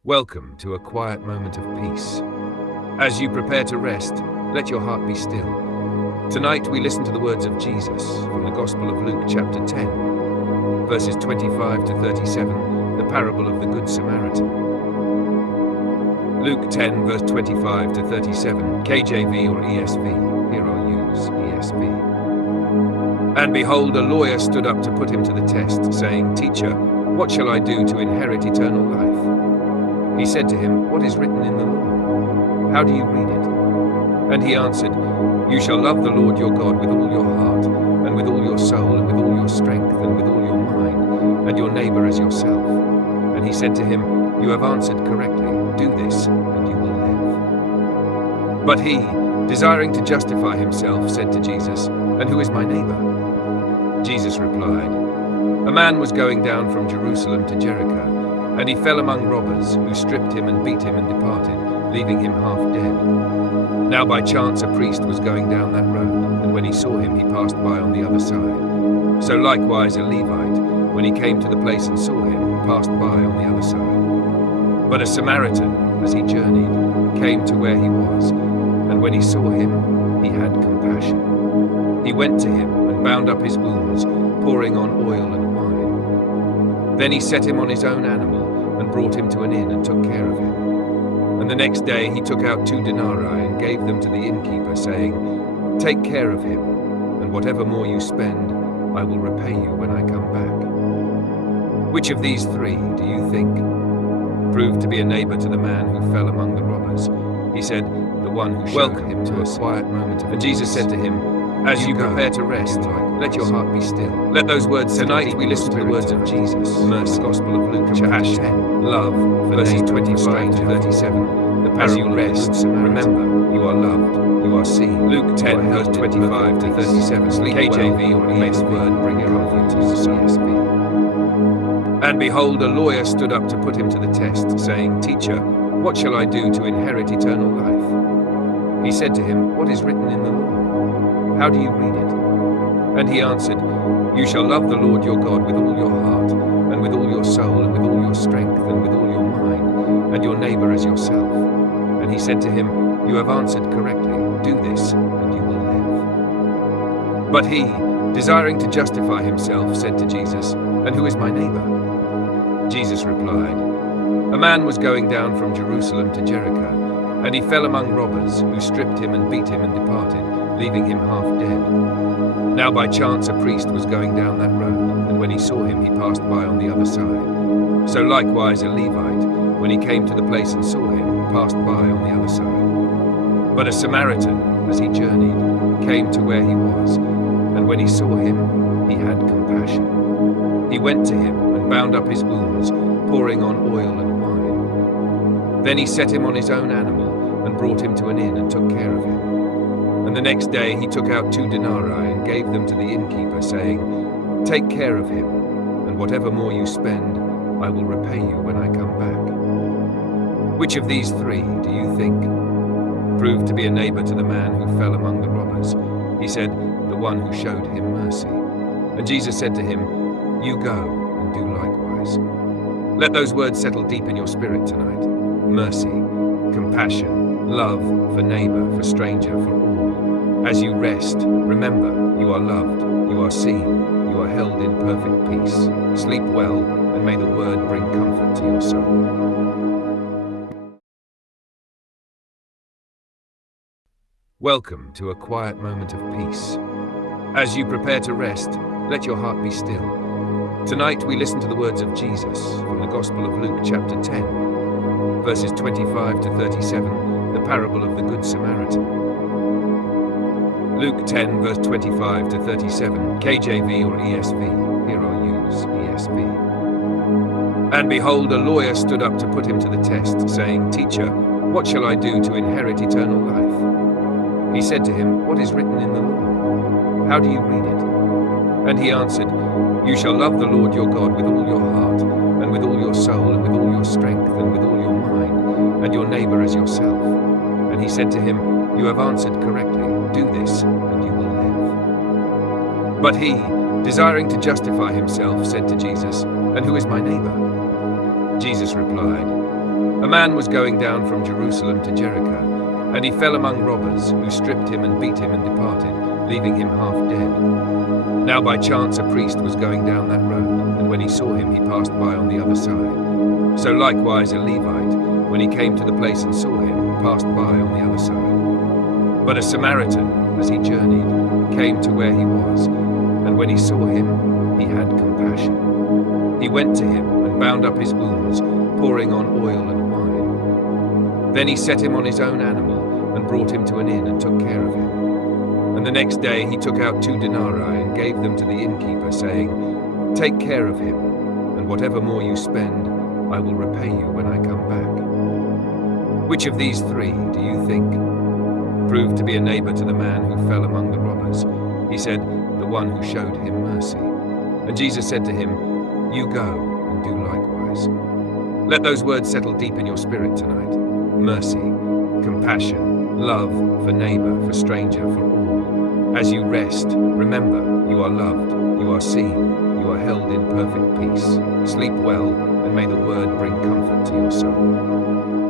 Welcome to a quiet moment of peace. As you prepare to rest, let your heart be still. Tonight we listen to the words of Jesus from the Gospel of Luke chapter 10, verses 25 to 37, the parable of the Good Samaritan. Luke 10, verse 25 to 37, KJV or ESV. Here I'll use ESV. And behold, a lawyer stood up to put him to the test, saying, "Teacher, what shall I do to inherit eternal life?" He said to him, "What is written in the law? How do you read it?" And he answered, "You shall love the Lord your God with all your heart, and with all your soul, and with all your strength, and with all your mind, and your neighbor as yourself." And he said to him, "You have answered correctly. Do this, and you will live." But he, desiring to justify himself, said to Jesus, "And who is my neighbor?" Jesus replied, "A man was going down from Jerusalem to Jericho, and he fell among robbers, who stripped him and beat him and departed, leaving him half dead. Now by chance a priest was going down that road, and when he saw him, he passed by on the other side. So likewise a Levite, when he came to the place and saw him, passed by on the other side. But a Samaritan, as he journeyed, came to where he was, and when he saw him, he had compassion. He went to him and bound up his wounds, pouring on oil and wine. Then he set him on his own animal and brought him to an inn and took care of him. And the next day he took out 2 denarii and gave them to the innkeeper, saying, "Take care of him, and whatever more you spend, I will repay you when I come back." Which of these 3, do you think, proved to be a neighbor to the man who fell among the robbers? He said, "The one who showed him to a quiet moment of." And Jesus said to him, "As you prepare to rest, let your heart be still." Let those words tonight we listen to the words of Jesus, mercy, the Gospel of Luke, compassion, love, verses 25 to 37. The parable of the Good Samaritan. Remember, you are loved, you are seen. Luke 10, verse 25 to 37. KJV or may the word bring comfort to your soul. And behold, a lawyer stood up to put him to the test, saying, "Teacher, what shall I do to inherit eternal life?" He said to him, "What is written in the law? How do you read it?" And he answered, "You shall love the Lord your God with all your heart, and with all your soul, and with all your strength, and with all your mind, and your neighbor as yourself." And he said to him, "You have answered correctly. Do this, and you will live." But he, desiring to justify himself, said to Jesus, "And who is my neighbor?" Jesus replied, "A man was going down from Jerusalem to Jericho, and he fell among robbers, who stripped him and beat him and departed, leaving him half dead. Now by chance a priest was going down that road, and when he saw him, he passed by on the other side. So likewise a Levite, when he came to the place and saw him, passed by on the other side. But a Samaritan, as he journeyed, came to where he was, and when he saw him, he had compassion. He went to him and bound up his wounds, pouring on oil and wine. Then he set him on his own animal and brought him to an inn and took care of him. And the next day he took out 2 denarii and gave them to the innkeeper, saying, "Take care of him, and whatever more you spend, I will repay you when I come back." Which of these 3, do you think, proved to be a neighbor to the man who fell among the robbers? He said, "The one who showed him mercy." And Jesus said to him, "You go and do likewise." Let those words settle deep in your spirit tonight. Mercy, compassion, love for neighbor, for stranger, for all. As you rest, remember, you are loved, you are seen, you are held in perfect peace. Sleep well, and may the word bring comfort to your soul. Welcome to a quiet moment of peace. As you prepare to rest, let your heart be still. Tonight we listen to the words of Jesus from the Gospel of Luke chapter 10, verses 25 to 37, the parable of the Good Samaritan. Luke 10, verse 25 to 37, KJV or ESV. Here I'll use ESV. And behold, a lawyer stood up to put him to the test, saying, "Teacher, what shall I do to inherit eternal life?" He said to him, "What is written in the law? How do you read it?" And he answered, "You shall love the Lord your God with all your heart, and with all your soul, and with all your strength, and with all your mind, and your neighbor as yourself." And he said to him, "You have answered correctly. Do this, and you will live." But he, desiring to justify himself, said to Jesus, "And who is my neighbor?" Jesus replied, A man was going down from Jerusalem to Jericho, and he fell among robbers, who stripped him and beat him and departed, leaving him half dead. Now by chance a priest was going down that road, and when he saw him, he passed by on the other side. So likewise a Levite, when he came to the place and saw him, passed by on the other side. But a Samaritan, as he journeyed, came to where he was, and when he saw him, he had compassion. He went to him and bound up his wounds, pouring on oil and wine. Then he set him on his own animal and brought him to an inn and took care of him. And the next day he took out 2 denarii and gave them to the innkeeper, saying, "Take care of him, and whatever more you spend, I will repay you when I come back." Which of these 3, do you think, proved to be a neighbor to the man who fell among the robbers? He said, "The one who showed him mercy." And Jesus said to him, "You go and do likewise." Let those words settle deep in your spirit tonight. Mercy, compassion, love for neighbor, for stranger, for all. As you rest, remember, you are loved, you are seen, you are held in perfect peace. Sleep well, and may the word bring comfort to your soul.